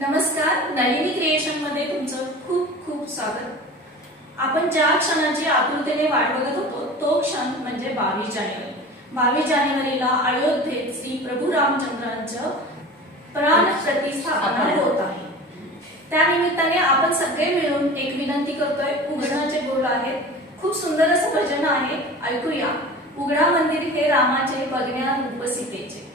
नमस्कार, नलिनी क्रिएशन मध्ये तुमचं खूप खूप स्वागत। आपण ज्या क्षणाची आतुरतेने वाट बघत होतो तो क्षण म्हणजे 22 जानेवारी। 22 जानेवारीला अयोध्येत श्री प्रभू रामचंद्रांचं प्राण प्रतिष्ठापना होत आहे। त्या निमित्ताने आपण सगळे मिळून एक विनंती करतोय। उघडाचे बोल आहेत, खूप सुंदर असं भजन आहे, ऐकूया। उघडा मंदिर हे रामाचे बघण्या रूपसीतेचे।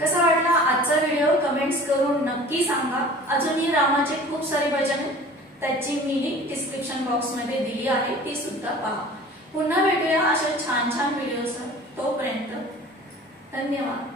कसा वाटला आजचा व्हिडिओ कमेंट्स करून नक्की सांगा। अजूनही रामाचे खूप सारे भजन आहेत, त्याची मी लिंक डिस्क्रिप्शन बॉक्स मध्ये दिली आहे, ती सुद्धा पहा। पुन्हा भेटूया अशा छान छान व्हिडिओसह। तोपर्यंत धन्यवाद।